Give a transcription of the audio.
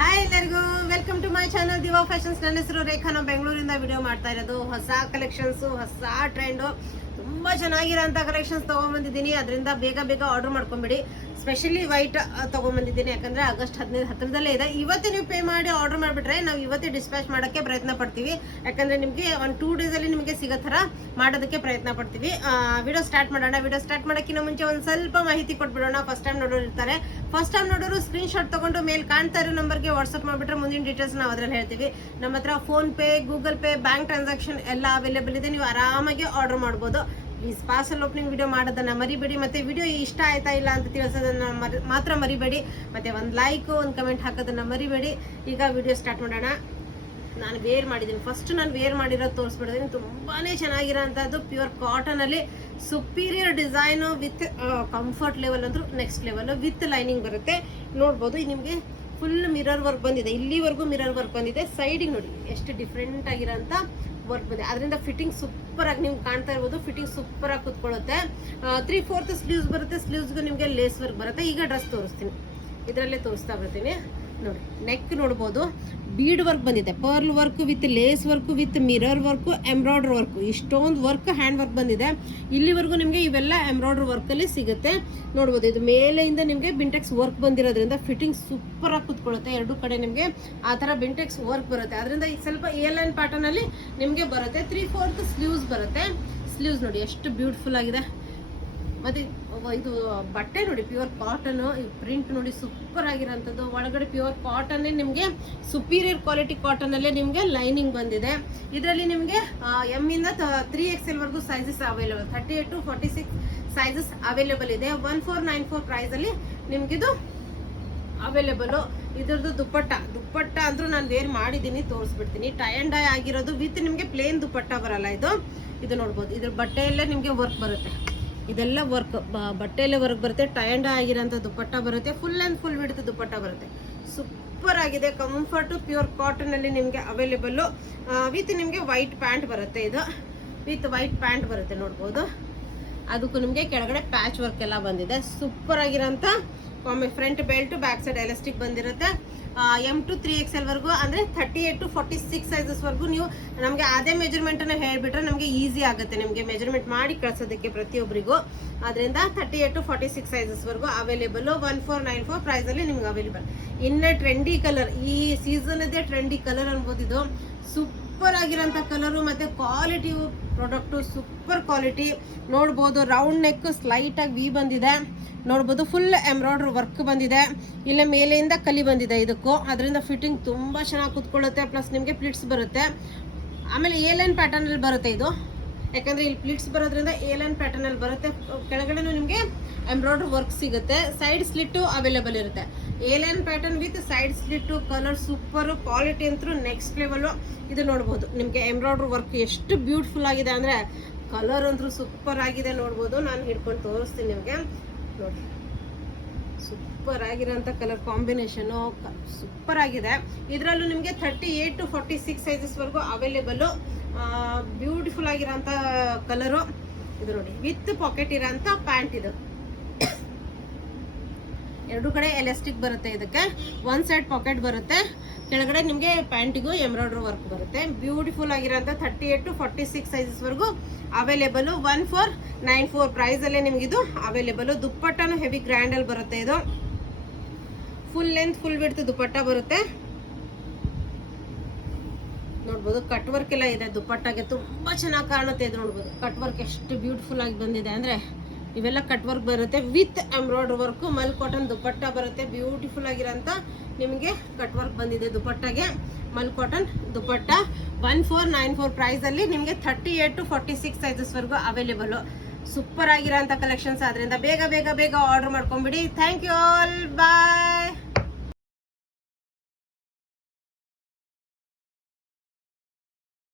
Hi ಎಲ್ಲರಿಗೂ welcome to my channel Diva fashions. ನನ್ನ ಹೆಸರು ರೇಖಾ. ನಾವು ಬೆಂಗಳೂರಿಂದ ವಿಡಿಯೋ ಮಾಡ್ತಾ ಇರೋದು. ಹೊಸ ಕಲೆಕ್ಷನ್ಸ್, ಹೊಸ ಟ್ರೆಂಡು, ತುಂಬಾ ಚೆನ್ನಾಗಿರೋಂಥ ಕಲೆಕ್ಷನ್ಸ್ ತೊಗೊಂಬಂದಿದ್ದೀನಿ. ಅದರಿಂದ ಬೇಗ ಬೇಗ ಆರ್ಡರ್ ಮಾಡ್ಕೊಂಬಿಡಿ. ಸ್ಪೆಷಲಿ ವೈಟ್ ತೊಗೊಂಬಂದಿದ್ದೀನಿ, ಯಾಕಂದರೆ ಆಗಸ್ಟ್ 15 ಹತ್ತಿರದಲ್ಲೇ ಇದೆ. ಇವತ್ತೇ ನೀವು ಪೇ ಮಾಡಿ ಆರ್ಡರ್ ಮಾಡಿಬಿಟ್ರೆ ನಾವು ಇವತ್ತೇ ಡಿಸ್ಪ್ಯಾಚ್ ಮಾಡೋಕ್ಕೆ ಪ್ರಯತ್ನ ಪಡ್ತೀವಿ. ಯಾಕಂದರೆ ನಿಮಗೆ 1-2 ಡೇಸಲ್ಲಿ ನಿಮಗೆ ಸಿಗೋ ಥರ ಮಾಡೋದಕ್ಕೆ ಪ್ರಯತ್ನ ಪಡ್ತೀವಿ. ವಿಡಿಯೋ ಸ್ಟಾರ್ಟ್ ಮಾಡೋಣ. ವಿಡಿಯೋ ಸ್ಟಾರ್ಟ್ ಮಾಡೋಕ್ಕಿಂತ ಮುಂಚೆ ಒಂದು ಸ್ವಲ್ಪ ಮಾಹಿತಿ ಕೊಟ್ಬಿಡೋಣ. ಫಸ್ಟ್ ಟೈಮ್ ನೋಡೋರು ಇರ್ತಾರೆ. ಫಸ್ಟ್ ಟೈಮ್ ನೋಡೋರು ಸ್ಕ್ರೀನ್ಶಾಟ್ ತೊಗೊಂಡು ಮೇಲೆ ಕಾಣ್ತಾ ಇರೋ ನಂಬರ್ಗೆ ವಾಟ್ಸಪ್ ಮಾಡಿಬಿಟ್ರೆ ಮುಂದಿನ ಡೀಟೇಲ್ಸ್ ನಾವು ಅದರಲ್ಲಿ ಹೇಳ್ತೀವಿ. ನಮ್ಮ ಹತ್ರ PhonePe, Google pay, bank transaction ಎಲ್ಲ ಅವೈಲೇಬಲ್ ಇದೆ. ನೀವು ಆರಾಮಾಗಿ ಆರ್ಡರ್ ಮಾಡ್ಬೋದು. ಪ್ಲೀಸ್ ಪಾರ್ಸಲ್ ಓಪನಿಂಗ್ ವಿಡಿಯೋ ಮಾಡೋದನ್ನ ಮರಿಬೇಡಿ. ಮತ್ತೆ ವಿಡಿಯೋ ಇಷ್ಟ ಆಯ್ತಾ ಇಲ್ಲ ಅಂತ ತಿಳಿಸೋದನ್ನ ಮಾತ್ರ ಮರಿಬೇಡಿ. ಮತ್ತೆ ಒಂದು ಲೈಕ್, ಒಂದು ಕಮೆಂಟ್ ಹಾಕೋದನ್ನ ಮರಿಬೇಡಿ. ಈಗ ವಿಡಿಯೋ ಸ್ಟಾರ್ಟ್ ಮಾಡೋಣ. ನಾನು ವೇರ್ ಮಾಡಿದ್ದೀನಿ. ಫಸ್ಟ್ ನಾನು ವೇರ್ ಮಾಡಿರೋದು ತೋರಿಸ್ಬಿಡ್ತೀನಿ. ತುಂಬಾನೇ ಚೆನ್ನಾಗಿರೋ ಅಂಥದ್ದು ಪ್ಯೂರ್ ಕಾಟನ್ ಅಲ್ಲಿ superior design with comfort level ಅಂದ್ರೂ ನೆಕ್ಸ್ಟ್ ಲೆವೆಲ್ ವಿತ್ ಲೈನಿಂಗ್ ಬರುತ್ತೆ. ನೋಡ್ಬೋದು, ನಿಮಗೆ ಫುಲ್ ಮಿರರ್ ವರ್ಕ್ ಬಂದಿದೆ. ಇಲ್ಲಿವರೆಗೂ ಮಿರರ್ ವರ್ಕ್ ಬಂದಿದೆ. ಸೈಡಿಗೆ ನೋಡಿ ಎಷ್ಟು ಡಿಫ್ರೆಂಟ್ ಆಗಿರೋಂಥ ವರ್ಕ್ ಬಂದಿದೆ. ಅದರಿಂದ ಫಿಟ್ಟಿಂಗ್ ಸೂಪರ್ ಆಗಿ ನಿಮ್ಗೆ ಕಾಣ್ತಾ ಇರ್ಬೋದು. ಫಿಟ್ಟಿಂಗ್ ಸೂಪರ್ ಆಗಿ ಕುತ್ಕೊಳ್ಳುತ್ತೆ. 3/4 ಸ್ಲೀವ್ಸ್ ಬರುತ್ತೆ. ಸ್ಲೀವ್ಸ್ಗೂ ನಿಮಗೆ ಲೇಸ್ ವರ್ಕ್ ಬರುತ್ತೆ. ಈಗ ಡ್ರೆಸ್ ತೋರಿಸ್ತೀನಿ, ಇದರಲ್ಲೇ ತೋರಿಸ್ತಾ ಬರ್ತೀನಿ. ನೋಡಿ, ನೆಕ್ ನೋಡ್ಬೋದು, ಬೀಡ್ ವರ್ಕ್ ಬಂದಿದೆ. Pearl work with lace work with mirror work, embroidery work, ಇಷ್ಟೊಂದು ವರ್ಕ್ ಹ್ಯಾಂಡ್ ವರ್ಕ್ ಬಂದಿದೆ. ಇಲ್ಲಿವರೆಗೂ ನಿಮಗೆ ಇವೆಲ್ಲ ಎಂಬ್ರಾಯ್ಡ್ರಿ ವರ್ಕಲ್ಲಿ ಸಿಗುತ್ತೆ. ನೋಡ್ಬೋದು, ಇದು ಮೇಲೆಯಿಂದ ನಿಮಗೆ ಬಿಂಟೆಕ್ಸ್ ವರ್ಕ್ ಬಂದಿರೋದ್ರಿಂದ ಫಿಟ್ಟಿಂಗ್ ಸೂಪರ್ ಆಗಿ ಕುತ್ಕೊಳ್ಳುತ್ತೆ. ಎರಡು ಕಡೆ ನಿಮಗೆ ಆ ಥರ ಬಿಂಟೆಕ್ಸ್ ವರ್ಕ್ ಬರುತ್ತೆ. ಅದರಿಂದ ಈಗ ಸ್ವಲ್ಪ A-ಲೈನ್ ಪ್ಯಾಟರ್ನ್ ಅಲ್ಲಿ ನಿಮಗೆ ಬರುತ್ತೆ. 3/4 ಸ್ಲೀವ್ಸ್ ಬರುತ್ತೆ. ಸ್ಲೀವ್ಸ್ ನೋಡಿ ಎಷ್ಟು ಬ್ಯೂಟಿಫುಲ್ ಆಗಿದೆ. ಮತ್ತೆ ಇದು ಬಟ್ಟೆ ನೋಡಿ, ಪ್ಯೂರ್ ಕಾಟನ್. ಪ್ರಿಂಟ್ ನೋಡಿ ಸೂಪರ್ ಆಗಿರೋಂಥದ್ದು. ಒಳಗಡೆ ಪ್ಯೂರ್ ಕಾಟನ್ ನಿಮಗೆ ಸುಪೀರಿಯರ್ ಕ್ವಾಲಿಟಿ ಕಾಟನ್ ಅಲ್ಲೇ ನಿಮಗೆ ಲೈನಿಂಗ್ ಬಂದಿದೆ. ಇದರಲ್ಲಿ ನಿಮಗೆ M ಇಂದ 3XL ವರೆಗೂ sizes available. 38 to 46 sizes available ಇದೆ. 1494 ಪ್ರೈಸ್ ಅಲ್ಲಿ ನಿಮ್ಗಿದು ಅವೈಲೇಬಲ್. ಇದ್ರದ್ದು ದುಪ್ಪಟ್ಟ ಅಂದ್ರೂ ನಾನು ವೇರ್ ಮಾಡಿದ್ದೀನಿ, ತೋರಿಸ್ಬಿಡ್ತೀನಿ. ಟೈ ಅಂಡ್ ಡೈ ಆಗಿರೋದು ವಿತ್ ನಿಮಗೆ ಪ್ಲೇನ್ ದುಪ್ಪಟ್ಟ ಬರಲ್ಲ. ಇದು ನೋಡ್ಬೋದು, ಇದ್ರ ಬಟ್ಟೆಯಲ್ಲೇ ನಿಮಗೆ ವರ್ಕ್ ಬರುತ್ತೆ. ಇದೆಲ್ಲ ವರ್ಕ್ ಬಟ್ಟೆಯಲ್ಲೇ ವರ್ಕ್ ಬರುತ್ತೆ. ಟೈ ಅಂಡ್ ಡೈ ಆಗಿರೋಂಥ ದುಪ್ಪಟ್ಟ ಬರುತ್ತೆ. ಫುಲ್ ಆ್ಯಂಡ್ ಫುಲ್ ವಿಡ್ತ್ ದುಪ್ಪಟ್ಟ ಬರುತ್ತೆ. ಸೂಪರ್ ಆಗಿದೆ. ಕಂಫರ್ಟು ಪ್ಯೂರ್ ಕಾಟನ್ ಅಲ್ಲಿ ನಿಮಗೆ ಅವೈಲೇಬಲ್. ವಿತ್ ನಿಮಗೆ ವೈಟ್ ಪ್ಯಾಂಟ್ ಬರುತ್ತೆ. ಇದು ವಿತ್ ವೈಟ್ ಪ್ಯಾಂಟ್ ಬರುತ್ತೆ. ನೋಡ್ಬೋದು, ಅದಕ್ಕೂ ನಿಮಗೆ ಕೆಳಗಡೆ ಪ್ಯಾಚ್ ವರ್ಕ್ ಎಲ್ಲ ಬಂದಿದೆ. ಸೂಪರ್ ಆಗಿರೋಂಥ front belt, back side elastic ಬಂದಿರುತ್ತೆ. M to 3XL ವರೆಗೂ, ಅಂದರೆ 38 to 46 ಸೈಜಸ್ ವರೆಗೂ ನೀವು ನಮಗೆ ಅದೇ ಮೆಜರ್ಮೆಂಟನ್ನು ಹೇಳಿಬಿಟ್ರೆ ನಮಗೆ ಈಸಿ ಆಗುತ್ತೆ. ನಿಮಗೆ ಮೆಜರ್ಮೆಂಟ್ ಮಾಡಿ ಕಳಿಸೋದಕ್ಕೆ ಪ್ರತಿಯೊಬ್ಬರಿಗೂ. ಅದರಿಂದ 38 to 46 ಸೈಜಸ್ ವರೆಗೂ ಅವೈಲೇಬಲ್. 1494 ಪ್ರೈಸಲ್ಲಿ ನಿಮ್ಗೆ ಅವೈಲೇಬಲ್. ಇನ್ನು ಟ್ರೆಂಡಿ ಕಲರ್, ಈ ಸೀಸನ್ದೇ ಟ್ರೆಂಡಿ ಕಲರ್ ಅನ್ಬೋದು. ಇದು ಸೂಪರ್ ಆಗಿರೋಂಥ ಕಲರು ಮತ್ತು ಕ್ವಾಲಿಟಿ ಪ್ರಾಡಕ್ಟು ಸೂಪರ್ ಕ್ವಾಲಿಟಿ. ನೋಡ್ಬೋದು, ರೌಂಡ್ ನೆಕ್ ಸ್ಲೈಟ್ ಆಗಿ ವಿ ಬಂದಿದೆ. ನೋಡ್ಬೋದು, ಫುಲ್ ಎಂಬ್ರಾಯ್ಡ್ರಿ ವರ್ಕ್ ಬಂದಿದೆ. ಇಲ್ಲ ಮೇಲೆಯಿಂದ ಕಲಿ ಬಂದಿದೆ ಇದಕ್ಕೂ. ಅದರಿಂದ ಫಿಟ್ಟಿಂಗ್ ತುಂಬ ಚೆನ್ನಾಗಿ ಕುತ್ಕೊಳ್ಳುತ್ತೆ. ಪ್ಲಸ್ ನಿಮಗೆ ಪ್ಲಿಟ್ಸ್ ಬರುತ್ತೆ. ಆಮೇಲೆ A-ಲೈನ್ ಪ್ಯಾಟರ್ನ್ ಅಲ್ಲಿ ಬರುತ್ತೆ ಇದು. ಯಾಕಂದರೆ ಇಲ್ಲಿ ಪ್ಲಿಟ್ಸ್ ಬರೋದ್ರಿಂದ A-ಲೈನ್ ಪ್ಯಾಟರ್ನ್ ಅಲ್ಲಿ ಬರುತ್ತೆ. ಕೆಳಗಡೆನೂ ನಿಮಗೆ ಎಂಬ್ರಾಯ್ಡ್ರಿ ವರ್ಕ್ ಸಿಗುತ್ತೆ. ಸೈಡ್ ಸ್ಲಿಟ್ಟು ಅವೈಲೇಬಲ್ ಇರುತ್ತೆ. A line pattern with side slit. Colour super, quality ಅಂತೂ ನೆಕ್ಸ್ಟ್ ಲೆವೆಲು. ಇದು ನೋಡ್ಬೋದು, ನಿಮಗೆ ಎಂಬ್ರಾಯ್ಡ್ರಿ ವರ್ಕ್ ಎಷ್ಟು ಬ್ಯೂಟಿಫುಲ್ ಆಗಿದೆ ಅಂದರೆ ಕಲರ್ ಅಂತೂ ಸೂಪರ್ ಆಗಿದೆ. ನೋಡ್ಬೋದು, ನಾನು ಹಿಡ್ಕೊಂಡು ತೋರಿಸ್ತೀನಿ ನಿಮಗೆ. ನೋಡಿ, ಸೂಪರ್ ಆಗಿರೋಂಥ ಕಲರ್ ಕಾಂಬಿನೇಷನು ಸೂಪರ್ ಆಗಿದೆ. ಇದರಲ್ಲೂ ನಿಮಗೆ 38 to 46 ಸೈಜಸ್ ವರೆಗೂ ಅವೈಲೇಬಲ್. ಬ್ಯೂಟಿಫುಲ್ ಆಗಿರೋಂಥ ಕಲರು. ಇದು ನೋಡಿ, ವಿತ್ ಪಾಕೆಟ್ ಇರೋಂಥ ಪ್ಯಾಂಟ್. ಇದು ಎರಡು ಕಡೆ ಎಲಾಸ್ಟಿಕ್ ಬರುತ್ತೆ. ಇದಕ್ಕೆ ಒನ್ ಸೈಡ್ ಪಾಕೆಟ್ ಬರುತ್ತೆ. ಕೆಳಗಡೆ ನಿಮಗೆ ಪ್ಯಾಂಟಿಗೂ ಎಂಬ್ರಾಯ್ಡ್ರಿ ವರ್ಕ್ ಬರುತ್ತೆ. ಬ್ಯೂಟಿಫುಲ್ ಆಗಿರೋಂಥ 38 to 46 ಸೈಜಸ್ ವರೆಗೂ ಅವೈಲೇಬಲ್. 1494 ಪ್ರೈಸ್ ಅಲ್ಲೇ ನಿಮ್ಗಿದು ಅವೈಲೇಬಲ್. ದುಪ್ಪಟ್ಟನು ಹೆವಿ ಗ್ರ್ಯಾಂಡ್ ಅಲ್ಲಿ ಬರುತ್ತೆ. ಇದು ಫುಲ್ ಲೆಂತ್ ಫುಲ್ ವಿಡ್ತ್ ದುಪ್ಪಟ್ಟ ಬರುತ್ತೆ. ನೋಡ್ಬೋದು, ಕಟ್ ವರ್ಕ್ ಎಲ್ಲ ಇದೆ ದುಪ್ಪಟ್ಟಾಗೆ. ತುಂಬಾ ಚೆನ್ನಾಗಿ ಕಾಣುತ್ತೆ. ಇದು ನೋಡ್ಬೋದು, ಕಟ್ ವರ್ಕ್ ಎಷ್ಟು ಬ್ಯೂಟಿಫುಲ್ ಆಗಿ ಬಂದಿದೆ ಅಂದರೆ ಇವೆಲ್ಲ ಕಟ್ ವರ್ಕ್ ಬರುತ್ತೆ with embroidery work. Mal cotton ದುಪ್ಪಟ್ಟ ಬರುತ್ತೆ. ಬ್ಯೂಟಿಫುಲ್ ಆಗಿರೋಂಥ ನಿಮಗೆ ಕಟ್ ವರ್ಕ್ ಬಂದಿದೆ ದುಪ್ಪಟ್ಟಾಗೆ. ಮಲ್ ಕಾಟನ್ ದುಪ್ಪಟ್ಟ 1494 ಪ್ರೈಸ್ ಅಲ್ಲಿ ನಿಮಗೆ 38 to 46 ಸೈಜಸ್ ವರೆಗೂ ಅವೈಲೇಬಲ್. ಸೂಪರ್ ಆಗಿರೋಂಥ ಕಲೆಕ್ಷನ್ಸ್. ಆದ್ರಿಂದ ಬೇಗ ಬೇಗ ಬೇಗ ಆರ್ಡರ್ ಮಾಡ್ಕೊಂಬಿಡಿ. Thank you all, bye.